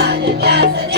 on the dance.